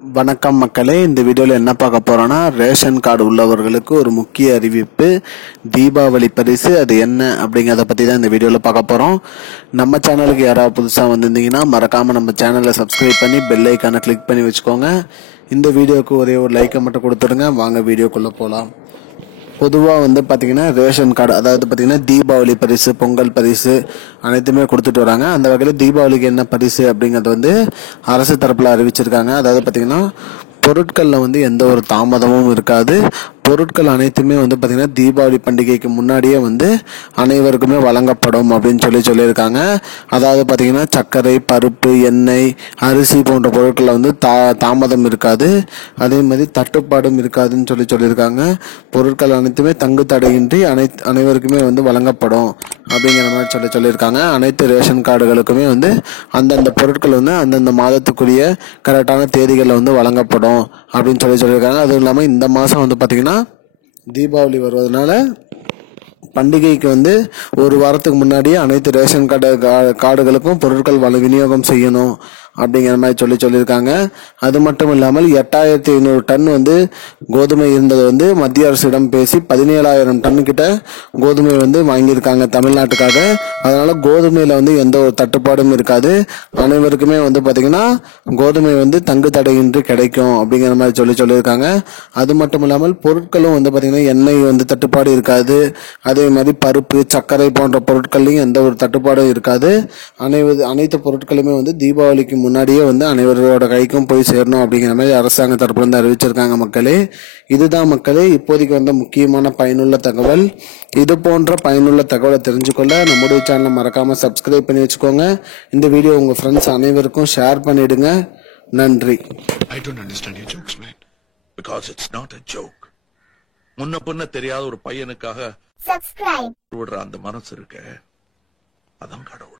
வணக்கம் மக்களே, இந்த வீடியோவில் என்ன பார்க்க போறோம்னா, ரேஷன் கார்டு உள்ளவர்களுக்கு ஒரு முக்கிய அறிவிப்பு. தீபாவளி பரிசு அது என்ன அப்படிங்கிறத பற்றி தான் இந்த வீடியோவில் பார்க்க போகிறோம். நம்ம சேனலுக்கு யாராவது புதுசாக வந்திருந்தீங்கன்னா மறக்காமல் நம்ம சேனலை சப்ஸ்கிரைப் பண்ணி பெல் ஐக்கானை கிளிக் பண்ணி வச்சுக்கோங்க. இந்த வீடியோவுக்கு ஒரே ஒரு லைக்கை மட்டும் கொடுத்துருங்க. வாங்க வீடியோக்குள்ளே போகலாம். பொதுவாக பார்த்தீங்கன்னா ரேஷன் கார்டு, அதாவது பார்த்தீங்கன்னா தீபாவளி பரிசு, பொங்கல் பரிசு அனைத்துமே கொடுத்துட்டு வராங்க. அந்த வகையில் தீபாவளிக்கு என்ன பரிசு அப்படிங்கிறது அரசு தரப்பில் அறிவிச்சிருக்காங்க. அதாவது பார்த்தீங்கன்னா பொருட்களில் எந்த ஒரு தாமதமும் இருக்காது. பொருட்கள் அனைத்துமே பார்த்தீங்கன்னா தீபாவளி பண்டிகைக்கு முன்னாடியே அனைவருக்குமே வழங்கப்படும் அப்படின்னு சொல்லியிருக்காங்க. அதாவது பார்த்தீங்கன்னா சர்க்கரை, பருப்பு, எண்ணெய், அரிசி போன்ற பொருட்களில் தாமதம் இருக்காது. அதே மாதிரி தட்டுப்பாடும் இருக்காதுன்னு சொல்லியிருக்காங்க. பொருட்கள் அனைத்துமே தங்கு தடையின்றி அனைவருக்குமே வழங்கப்படும் அப்படிங்கிற மாதிரி சொல்லியிருக்காங்க. அனைத்து ரேஷன் கார்டுகளுக்குமே அந்தந்த பொருட்கள் அந்தந்த மாதத்துக்குரிய கரெக்டான தேதிகளில் வழங்கப்படும் அப்படின்னு சொல்லியிருக்காங்க. அதுவும் இல்லாமல் இந்த மாதம் பார்த்தீங்கன்னா தீபாவளி வருவதனால பண்டிகைக்கு ஒரு வாரத்துக்கு முன்னாடியே அனைத்து ரேஷன் கார்டுகளுக்கும் பொருட்கள் விநியோகம் செய்யணும் அப்படிங்கிற மாதிரி சொல்லியிருக்காங்க. அது மட்டும் இல்லாமல் 8500 டன் கோதுமை இருந்தது மத்திய அரசிடம் பேசி 17,000 டன் கிட்ட கோதுமை வாங்கியிருக்காங்க தமிழ்நாட்டுக்காக. அதனால கோதுமையில எந்த ஒரு தட்டுப்பாடும் இருக்காது. அனைவருக்குமே பார்த்தீங்கன்னா கோதுமை தங்கு தடையின்றி கிடைக்கும் அப்படிங்கிற மாதிரி சொல்லியிருக்காங்க. அது மட்டும் இல்லாமல் பொருட்களும் பார்த்தீங்கன்னா எண்ணெய் தட்டுப்பாடு இருக்காது. அதே மாதிரி பருப்பு, சர்க்கரை போன்ற பொருட்கள்லையும் எந்த ஒரு தட்டுப்பாடும் இருக்காது. அனைத்து பொருட்களுமே தீபாவளிக்கு முன்னாடியே அனைவரோட கைக்கும் போய் சேரணும் அப்படிங்கிற மாதிரி அரசாங்க தரப்புல அறிவிச்சிருக்காங்க. மக்களே, இதுதான் மக்களே இப்போதைக்கு முக்கியமான பயனுள்ள தகவல். இது போன்ற பயனுள்ள தகவலை தெரிஞ்சுக்கொள்ள நம்முடைய சேனலை மறக்காம சப்ஸ்கிரைப் பண்ணி வச்சுக்கோங்க. இந்த வீடியோ உங்க ஃப்ரெண்ட்ஸ் அனைவருக்கும் ஷேர் பண்ணிடுங்க. நன்றி. I don't understand your jokes, man. Because it's not a joke. முன்ன பின்ன தெரியாத ஒரு பையனுக்காக விடுற அந்த மனசு இருக்க, அதான் கடவுள்.